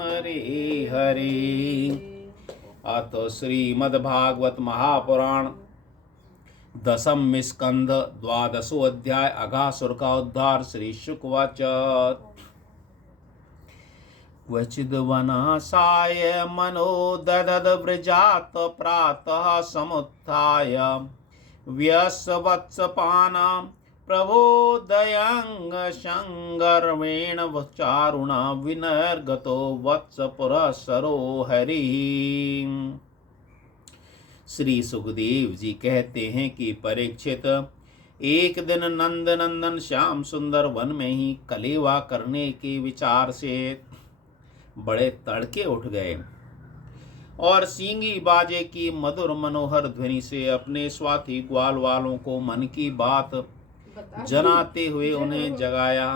हरे हरे। अथ श्रीमद्भागवत महापुराण दशम स्कंध द्वादशो अध्याय अघासुर का उद्धार। श्री शुक उवाच क्वचिद् वनासाय मनो ददद व्रजात प्रातः समुत्थाय व्यसवत्सपानां प्रबोधयंग संगर्वेण चारुणा विनर्गतो वत्स पुरस्सरो हरिः। श्री सुखदेव जी कहते हैं कि परीक्षित, एक दिन नंद नंदन श्याम सुंदर वन में ही कलेवा करने के विचार से बड़े तड़के उठ गए और सींगी बाजे की मधुर मनोहर ध्वनि से अपने स्वाति ग्वाल वालों को मन की बात जनाते हुए उन्हें जगाया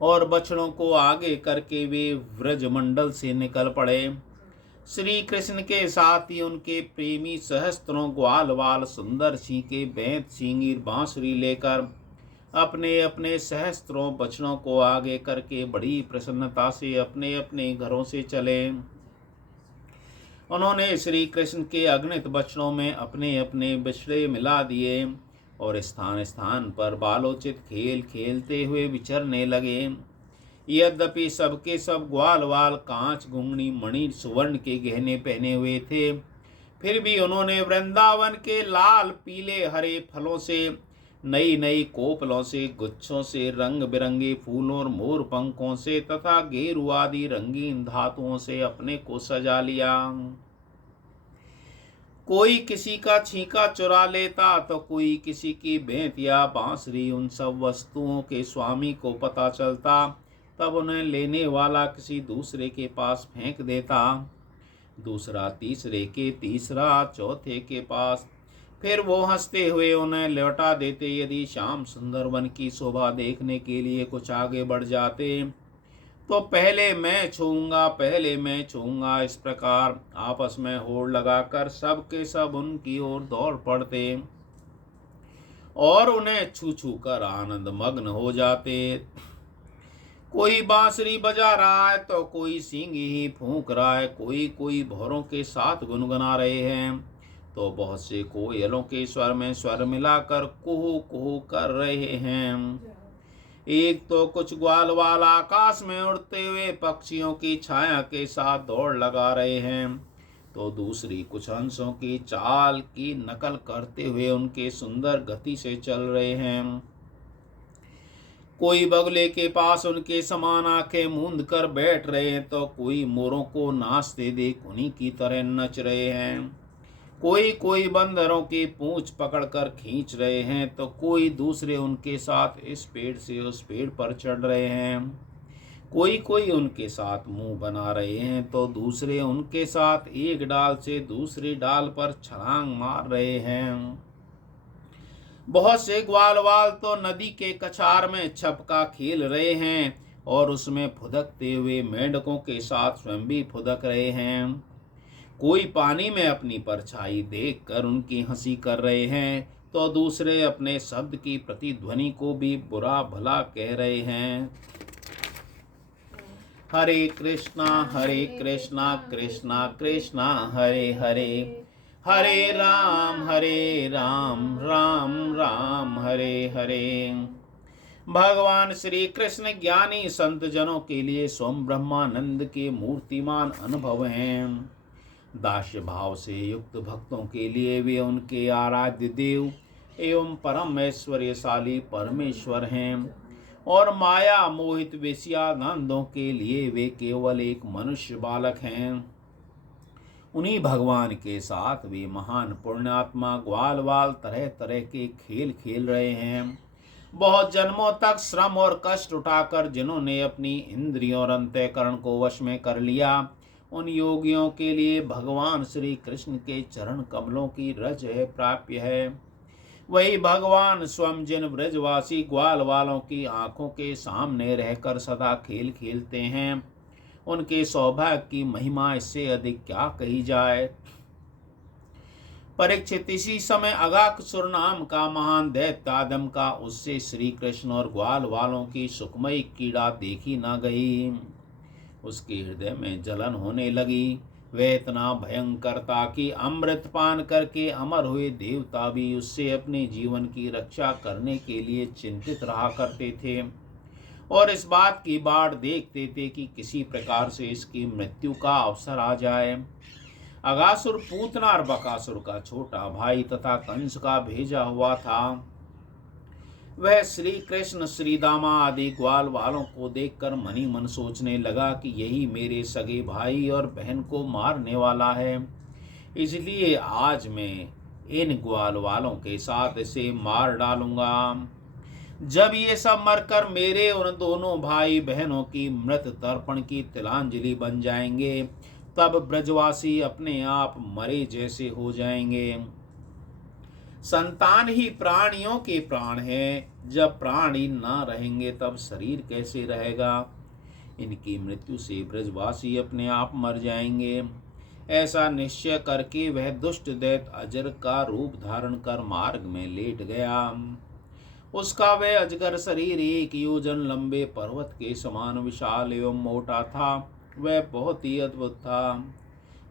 और बछड़ों को आगे करके वे व्रज मंडल से निकल पड़े। श्री कृष्ण के साथ ही उनके प्रेमी सहस्त्रों ग्वाल वाल सुंदर सींके बैंत सींगी बांसुरी लेकर अपने अपने सहस्त्रों बछड़ों को आगे करके बड़ी प्रसन्नता से अपने अपने घरों से चले। उन्होंने श्री कृष्ण के अगणित बछड़ों में अपने अपने बछड़े मिला दिए और स्थान स्थान पर बालोचित खेल खेलते हुए विचरने लगे। यद्यपि सबके सब ग्वाल वाल कांच घुंघनी मणि सुवर्ण के गहने पहने हुए थे, फिर भी उन्होंने वृंदावन के लाल पीले हरे फलों से, नई नई कोपलों से, गुच्छों से, रंग बिरंगे फूलों और मोर पंखों से तथा गेरू आदि रंगीन धातुओं से अपने को सजा लिया। कोई किसी का छींका चुरा लेता तो कोई किसी की भेंट या बांसुरी। उन सब वस्तुओं के स्वामी को पता चलता तब उन्हें लेने वाला किसी दूसरे के पास फेंक देता, दूसरा तीसरे के, तीसरा चौथे के पास, फिर वो हंसते हुए उन्हें लौटा देते। यदि श्याम सुंदर वन की शोभा देखने के लिए कुछ आगे बढ़ जाते तो पहले मैं छूऊंगा, पहले मैं छूऊंगा, इस प्रकार आपस में होड़ लगाकर सब के सब उनकी ओर दौड़ पड़ते और उन्हें छू छू कर आनंद मग्न हो जाते। कोई बांसुरी बजा रहा है तो कोई सींगी ही फूंक रहा है, कोई कोई भौरों के साथ गुनगुना रहे हैं तो बहुत से कोयलों के स्वर में स्वर मिलाकर कुहू कुहू कर रहे हैं। एक तो कुछ ग्वाल वाल आकाश में उड़ते हुए पक्षियों की छाया के साथ दौड़ लगा रहे हैं तो दूसरी कुछ हंसों की चाल की नकल करते हुए उनके सुंदर गति से चल रहे हैं। कोई बगुले के पास उनके समान आंखें मूंद कर बैठ रहे हैं तो कोई मोरों को नाचते देख उन्हीं की तरह नच रहे हैं। कोई कोई बंदरों की पूंछ पकड़कर खींच रहे हैं तो कोई दूसरे उनके साथ इस पेड़ से उस पेड़ पर चढ़ रहे हैं। कोई कोई उनके साथ मुंह बना रहे हैं तो दूसरे उनके साथ एक डाल से दूसरी डाल पर छलांग मार रहे हैं। बहुत से ग्वाल वाल तो नदी के कछार में छपका खेल रहे हैं और उसमें फुदकते हुए मेंढकों के साथ स्वयं भी फुदक रहे हैं। कोई पानी में अपनी परछाई देखकर उनकी हंसी कर रहे हैं तो दूसरे अपने शब्द की प्रतिध्वनि को भी बुरा भला कह रहे हैं। हरे कृष्णा कृष्णा कृष्णा हरे हरे, हरे राम राम राम हरे हरे। भगवान श्री कृष्ण ज्ञानी संत जनों के लिए स्वयं ब्रह्मानंद के मूर्तिमान अनुभव हैं। दास्य भाव से युक्त भक्तों के लिए वे उनके आराध्य देव एवं परम ऐश्वर्यशाली परमेश्वर हैं और माया मोहित वेश्यानंदों के लिए वे केवल एक मनुष्य बालक हैं। उन्हीं भगवान के साथ वे महान पुण्यात्मा ग्वाल वाल तरह तरह के खेल खेल रहे हैं। बहुत जन्मों तक श्रम और कष्ट उठाकर जिन्होंने अपनी इंद्रियों और अंतःकरण को वश में कर लिया, उन योगियों के लिए भगवान श्री कृष्ण के चरण कमलों की रज है प्राप्य है। वही भगवान स्वयं जिन ब्रजवासी ग्वाल वालों की आंखों के सामने रहकर सदा खेल खेलते हैं, उनके सौभाग्य की महिमा इससे अधिक क्या कही जाए। परीक्षित, इसी समय अगासुर नाम का महान दैत्य आदम का उससे श्री कृष्ण और ग्वाल वालों की सुखमयी क्रीड़ा देखी न गई। उसके हृदय में जलन होने लगी। वह इतना भयंकर था कि अमृत पान करके अमर हुए देवता भी उससे अपने जीवन की रक्षा करने के लिए चिंतित रहा करते थे और इस बात की बाट देखते थे कि किसी प्रकार से इसकी मृत्यु का अवसर आ जाए। अगासुर पूतना और बकासुर का छोटा भाई तथा कंस का भेजा हुआ था। वह श्री कृष्ण श्री दामा आदि ग्वाल वालों को देखकर मनी मन सोचने लगा कि यही मेरे सगे भाई और बहन को मारने वाला है, इसलिए आज मैं इन ग्वाल वालों के साथ इसे मार डालूंगा। जब ये सब मरकर मेरे उन दोनों भाई बहनों की मृत तर्पण की तिलांजलि बन जाएंगे, तब ब्रजवासी अपने आप मरे जैसे हो जाएंगे। संतान ही प्राणियों के प्राण है, जब प्राण ही न रहेंगे तब शरीर कैसे रहेगा। इनकी मृत्यु से ब्रजवासी अपने आप मर जाएंगे। ऐसा निश्चय करके वह दुष्ट दैत्य अजर का रूप धारण कर मार्ग में लेट गया। उसका वह अजगर शरीर 1 योजन लंबे पर्वत के समान विशाल एवं मोटा था। वह बहुत ही अद्भुत था।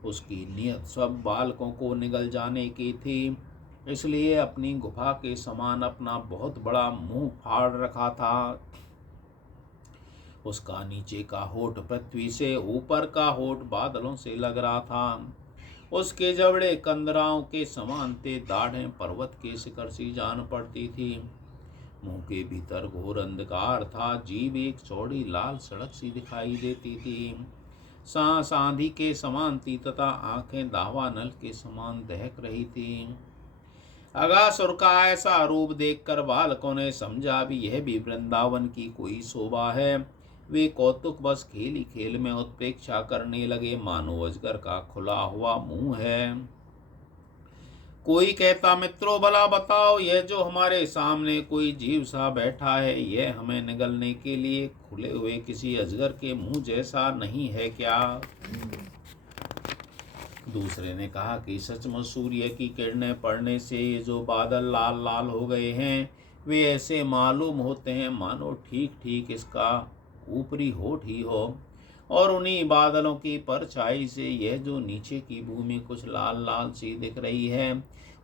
उसकी नियत सब बालकों को निगल जाने की थी, इसलिए अपनी गुफा के समान अपना बहुत बड़ा मुंह फाड़ रखा था। उसका नीचे का होठ पृथ्वी से, ऊपर का होठ बादलों से लग रहा था। उसके जबड़े कंदराओं के समान थे, दाढ़ें पर्वत के शिखर सी जान पड़ती थी। मुंह के भीतर घोर अंधकार था। जीभ एक चौड़ी लाल सड़क सी दिखाई देती थी। सांस आंधी के समान थी तथा आंखें दावानल के समान दहक रही थी। अगासुर का ऐसा रूप देखकर बालकों ने समझा भी यह भी वृंदावन की कोई शोभा है। वे कौतुक बस खेल खेल में उत्प्रेक्षा करने लगे, मानो अजगर का खुला हुआ मुंह है। कोई कहता, मित्रों भला बताओ, यह जो हमारे सामने कोई जीव सा बैठा है, यह हमें निगलने के लिए खुले हुए किसी अजगर के मुंह जैसा नहीं है क्या? दूसरे ने कहा कि सचमुच सूर्य की किरणें पड़ने से ये जो बादल लाल लाल हो गए हैं, वे ऐसे मालूम होते हैं मानो ठीक ठीक इसका ऊपरी होठ ही हो, और उन्हीं बादलों की परछाई से यह जो नीचे की भूमि कुछ लाल लाल सी दिख रही है,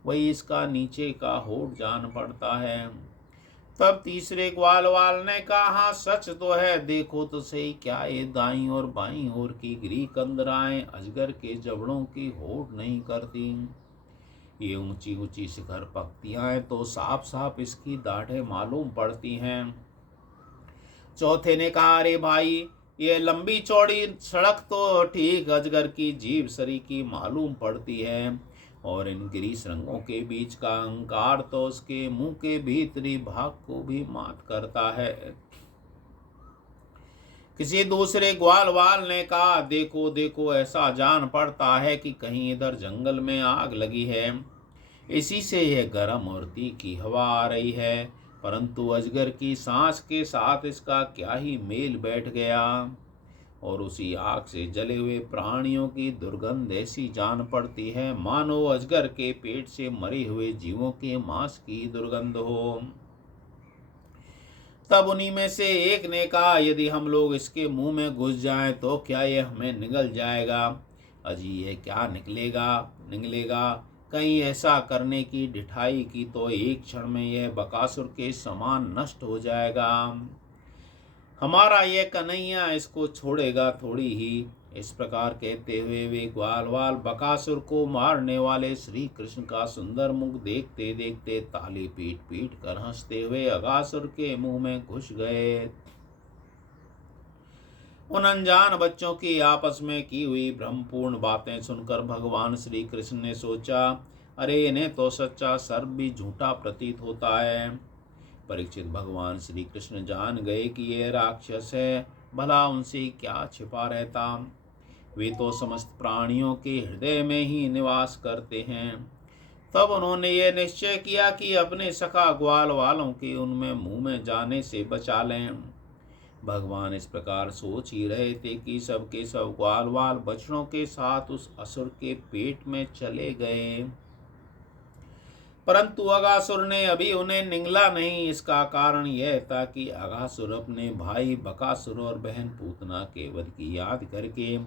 वही इसका नीचे का होठ जान पड़ता है। तब तीसरे ग्वालवाल ने कहा, हाँ सच तो है, देखो तो सही, क्या ये दाईं और बाईं ओर की गिरी कंदराएं अजगर के जबड़ों की होठ नहीं करती? ये ऊंची ऊंची शिखर पक्तियां तो साफ साफ इसकी दाढ़ें मालूम पड़ती हैं। चौथे ने कहा, अरे भाई, ये लंबी चौड़ी सड़क तो ठीक अजगर की जीभ सरी की मालूम पड़ती है, और इन गिरी श्रृंगों के बीच का अहंकार तो उसके मुंह के भीतरी भाग को भी मात करता है। किसी दूसरे ग्वालवाल ने कहा, देखो देखो, ऐसा जान पड़ता है कि कहीं इधर जंगल में आग लगी है, इसी से यह गर्म और तीखी हवा आ रही है, परंतु अजगर की सांस के साथ इसका क्या ही मेल बैठ गया, और उसी आग से जले हुए प्राणियों की दुर्गंध ऐसी जान पड़ती है मानो अजगर के पेट से मरे हुए जीवों के मांस की दुर्गंध हो। तब उन्हीं में से एक ने कहा, यदि हम लोग इसके मुंह में घुस जाएं तो क्या यह हमें निगल जाएगा? अजी यह क्या निगलेगा? कहीं ऐसा करने की ढिठाई की तो एक क्षण में यह बकासुर के समान नष्ट हो जाएगा। हमारा यह कन्हैया इसको छोड़ेगा थोड़ी ही। इस प्रकार कहते हुए वे ग्वालवाल बकासुर को मारने वाले श्री कृष्ण का सुंदर मुख देखते देखते ताली पीट पीट कर हंसते हुए अगासुर के मुंह में घुस गए। उन अनजान बच्चों की आपस में की हुई भ्रमपूर्ण बातें सुनकर भगवान श्री कृष्ण ने सोचा, अरे इन्हें तो सच्चा सर्प भी झूठा प्रतीत होता है। परीक्षित भगवान श्री कृष्ण जान गए कि यह राक्षस है, भला उनसे क्या छिपा रहता। वे तो समस्त प्राणियों के हृदय में ही निवास करते हैं। तब उन्होंने यह निश्चय किया कि अपने सखा ग्वाल वालों के उनमें मुंह में जाने से बचा लें। भगवान इस प्रकार सोच ही रहे थे कि सबके सब ग्वाल वाल बछड़ों के साथ उस असुर के पेट में चले गए। परंतु अगासुर ने अभी उन्हें निगला नहीं। इसका कारण यह था कि अगासुर अपने भाई बकासुर और बहन पूतना के वध की याद करके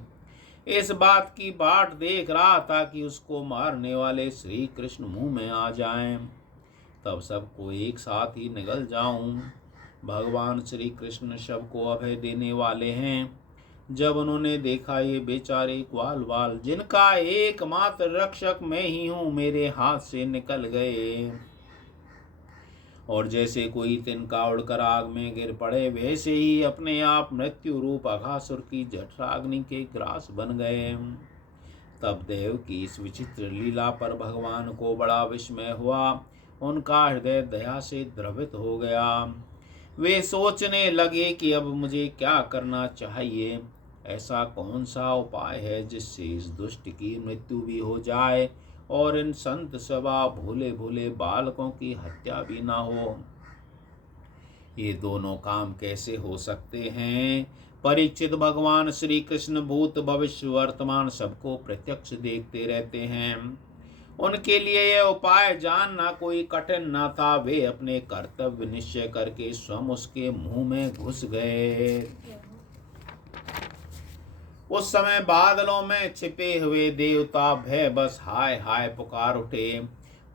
इस बात की बाट देख रहा था कि उसको मारने वाले श्री कृष्ण मुंह में आ जाएं, तब सबको एक साथ ही निगल जाऊं। भगवान श्री कृष्ण सबको अभय देने वाले हैं। जब उन्होंने देखा ये बेचारे ग्वाल बाल, जिनका एकमात्र रक्षक मैं ही हूं, मेरे हाथ से निकल गए और जैसे कोई तिनका उड़कर आग में गिर पड़े, वैसे ही अपने आप मृत्यु रूप अघासुर की जठराग्नि के ग्रास बन गए। तब देव की इस विचित्र लीला पर भगवान को बड़ा विस्मय हुआ। उनका हृदय दया से द्रवित हो गया। वे सोचने लगे कि अब मुझे क्या करना चाहिए। ऐसा कौन सा उपाय है जिससे इस दुष्ट की मृत्यु भी हो जाए और इन संत सभा भोले भोले बालकों की हत्या भी ना हो। ये दोनों काम कैसे हो सकते हैं? परीक्षित, भगवान श्री कृष्ण भूत भविष्य वर्तमान सबको प्रत्यक्ष देखते रहते हैं। उनके लिए यह उपाय जानना कोई कठिन न था। वे अपने कर्तव्य निश्चय करके स्वयं उसके मुंह में घुस गए। उस समय बादलों में छिपे हुए देवता भय बस हाय हाय पुकार उठे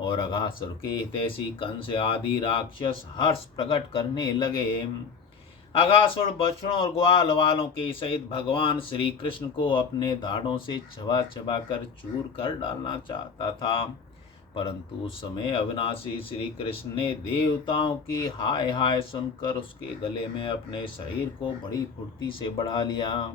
और अघासुर के हितैषी कंस आदि राक्षस हर्ष प्रकट करने लगे। अघासुर बछड़ों और ग्वाल वालों के सहित भगवान श्री कृष्ण को अपने दाढ़ों से चबा चबा कर चूर कर डालना चाहता था, परंतु उस समय अविनाशी श्री कृष्ण ने देवताओं की हाय हाय सुनकर उसके गले में अपने शरीर को बड़ी फुर्ती से बढ़ा लिया।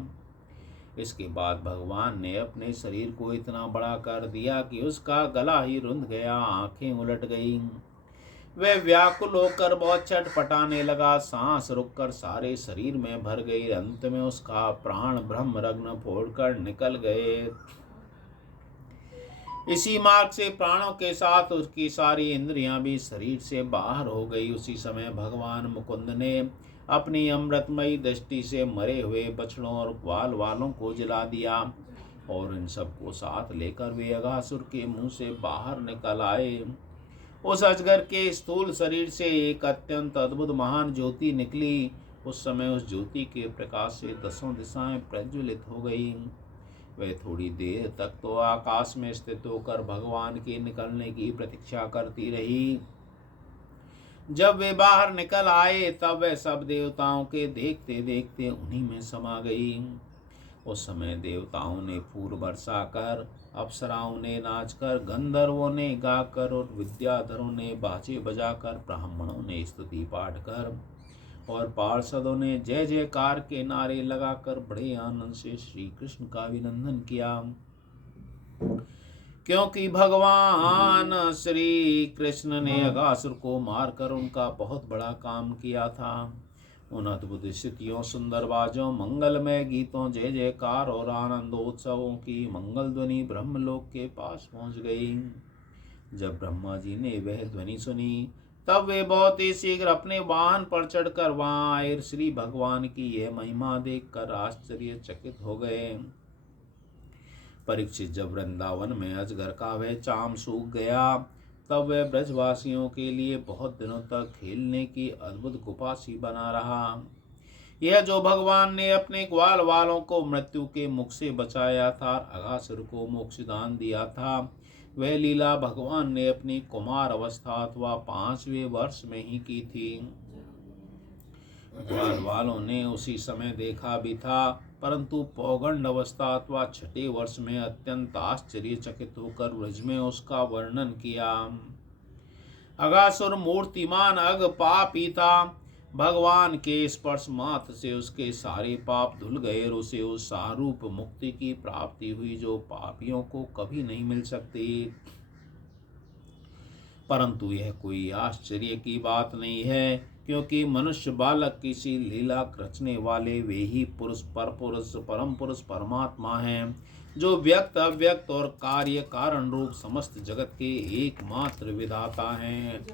इसके बाद भगवान ने अपने शरीर को इतना बड़ा कर दिया कि उसका गला ही रुंध गया, आंखें उलट गईं। वह व्याकुल होकर बहुत छटपटाने लगा, सांस रुककर सारे शरीर में भर गई। अंत में उसका प्राण ब्रह्म रग्न फोड़कर निकल गए। इसी मार्ग से प्राणों के साथ उसकी सारी इंद्रियां भी शरीर से बाहर हो गई। उसी समय भगवान मुकुंद ने अपनी अमृतमयी दृष्टि से मरे हुए बछड़ों और ग्वाल वालों को जला दिया और इन सबको साथ लेकर वे अघासुर के मुंह से बाहर निकल आए। उस अजगर के स्थूल शरीर से एक अत्यंत अद्भुत महान ज्योति निकली। उस समय उस ज्योति के प्रकाश से दसों दिशाएं प्रज्वलित हो गई। वह थोड़ी देर तक तो आकाश में स्थित होकर भगवान के निकलने की प्रतीक्षा करती रही। जब वे बाहर निकल आए तब वह सब देवताओं के देखते देखते उन्हीं में समा गई। उस समय देवताओं ने फूल बरसा कर, अप्सराओं ने नाचकर, गंधर्वों ने गाकर और विद्याधरों ने बाजे बजाकर, ब्राह्मणों ने स्तुति पाठ कर और पार्षदों ने जय जयकार के नारे लगाकर बड़े आनंद से श्री कृष्ण का अभिनंदन किया, क्योंकि भगवान श्री कृष्ण ने अघासुर को मारकर उनका बहुत बड़ा काम किया था। उन अद्भुत स्थितियों, सुंदर बाजों, मंगलमय गीतों, जय जयकार और आनंदोत्सवों की मंगल ध्वनि ब्रह्मलोक के पास पहुंच गई। जब ब्रह्मा जी ने वह ध्वनि सुनी तब वे बहुत ही शीघ्र अपने वाहन पर चढ़कर वहां आए। श्री भगवान की यह महिमा देखकर आश्चर्यचकित हो गए। परीक्षित, जब वृंदावन में अजगर का वह चाम सूख गया तब वह ब्रजवासियों के लिए बहुत दिनों तक खेलने की अद्भुत गुफा सी बना रहा। यह जो भगवान ने अपने ग्वाल वालों को मृत्यु के मुख से बचाया था, अघासुर को मोक्ष दान दिया था, वह लीला भगवान ने अपनी कुमार अवस्था अथवा 5वें वर्ष में ही की थी। ग्वाल वालों ने उसी समय देखा भी था, परंतु पौगंड अवस्था अथवा 6ठे वर्ष में अत्यंत आश्चर्यचकित होकर ब्रज में उसका वर्णन किया। अघासुर मूर्तिमान अग पापी था। भगवान के स्पर्श मात्र से उसके सारे पाप धुल गए और उसे उस सारूप मुक्ति की प्राप्ति हुई जो पापियों को कभी नहीं मिल सकती। परंतु यह कोई आश्चर्य की बात नहीं है, क्योंकि मनुष्य बालक किसी लीला रचने वाले वे ही पुरुष परम पुरुष परमात्मा हैं, जो व्यक्त अव्यक्त और कार्य कारण रूप समस्त जगत के एकमात्र विधाता हैं।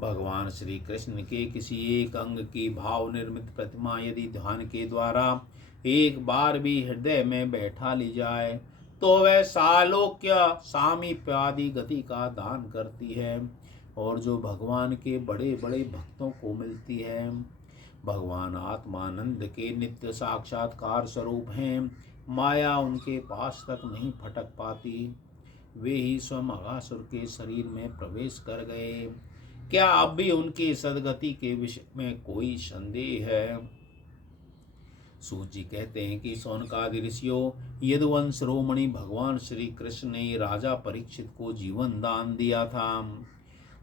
भगवान श्री कृष्ण के किसी एक अंग की भाव निर्मित प्रतिमा यदि ध्यान के द्वारा एक बार भी हृदय में बैठा ली जाए तो वह सालोक्य सामीप्य आदि गति का दान करती है, और जो भगवान के बड़े बड़े भक्तों को मिलती है। भगवान आत्मानंद के नित्य साक्षात्कार स्वरूप हैं, माया उनके पास तक नहीं फटक पाती। वे ही स्वयं अघासुर के शरीर में प्रवेश कर गए। क्या अब भी उनकी सदगति के विषय में कोई संदेह है? सूत जी कहते हैं कि सौनकादि ऋषियों, यदुवंश शिरोमणि भगवान श्री कृष्ण ने राजा परीक्षित को जीवन दान दिया था।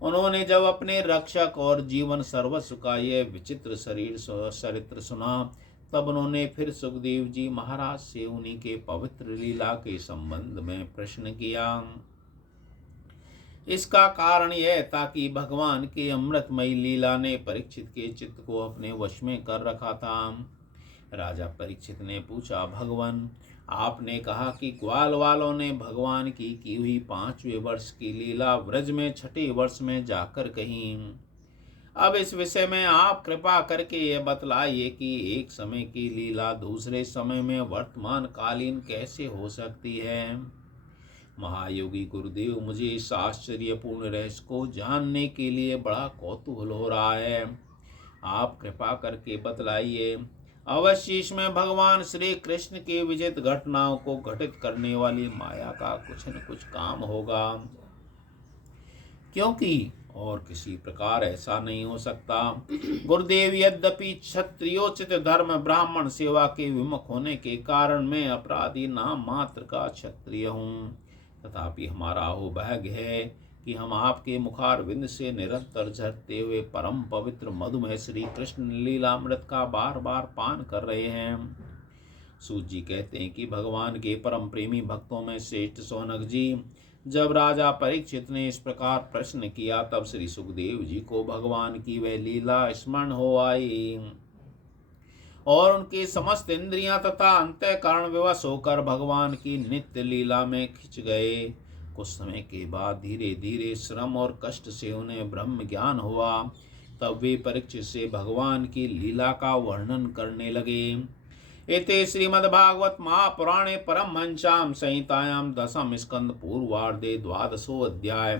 उन्होंने जब अपने रक्षक और जीवन सर्वस्व का यह विचित्र चरित्र सुना, तब उन्होंने फिर सुखदेव जी महाराज से उन्हीं के पवित्र लीला के संबंध में प्रश्न किया। इसका कारण यह था कि भगवान के अमृतमयी लीला ने परीक्षित के चित्त को अपने वश में कर रखा था। राजा परीक्षित ने पूछा, भगवान, आपने कहा कि ग्वाल वालों ने भगवान की हुई 5वें वर्ष की लीला व्रज में 6ठे वर्ष में जाकर कही। अब इस विषय में आप कृपा करके यह बतलाइए कि एक समय की लीला दूसरे समय में वर्तमान कालीन कैसे हो सकती है। महायोगी गुरुदेव, मुझे इस आश्चर्यपूर्ण रहस्य को जानने के लिए बड़ा कौतूहल हो रहा है। आप कृपा करके बतलाइए। अवश्य इसमें भगवान श्री कृष्ण के विजित घटनाओं को घटित करने वाली माया का कुछ न कुछ काम होगा, क्योंकि और किसी प्रकार ऐसा नहीं हो सकता। गुरुदेव, यद्यपि क्षत्रियोचित धर्म ब्राह्मण सेवा के विमुख होने के कारण मैं अपराधी नाम मात्र का क्षत्रिय हूँ, तथापि हमारा अहोभाग्य है कि हम आपके मुखारविंद से निरंतर झरते हुए परम पवित्र मधुमेह श्री कृष्ण लीलामृत का बार बार पान कर रहे हैं। सूत जी कहते हैं कि भगवान के परम प्रेमी भक्तों में श्रेष्ठ सौनक जी, जब राजा परीक्षित ने इस प्रकार प्रश्न किया, तब श्री सुखदेव जी को भगवान की वह लीला स्मरण हो आई और उनकी समस्त इंद्रियां तथा अंतःकरण विवश होकर भगवान की नित्य लीला में खिंच गए। कुछ समय के बाद धीरे धीरे श्रम और कष्ट से उन्हें ब्रह्म ज्ञान हुआ। तब वे परीक्षित से भगवान की लीला का वर्णन करने लगे। इति श्रीमद्भागवत महापुराणे परमहंस्यां संहितायां 10वें स्कंद पूर्वार्धे 12वां अध्याय।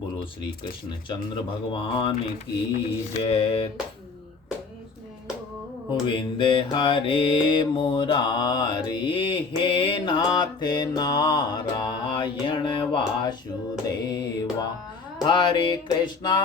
बोलो श्री कृष्ण चंद्र भगवान की जय। गोविंद हरे मुरारी, हे नाथ नारायण वासुदेवा। हरे कृष्णा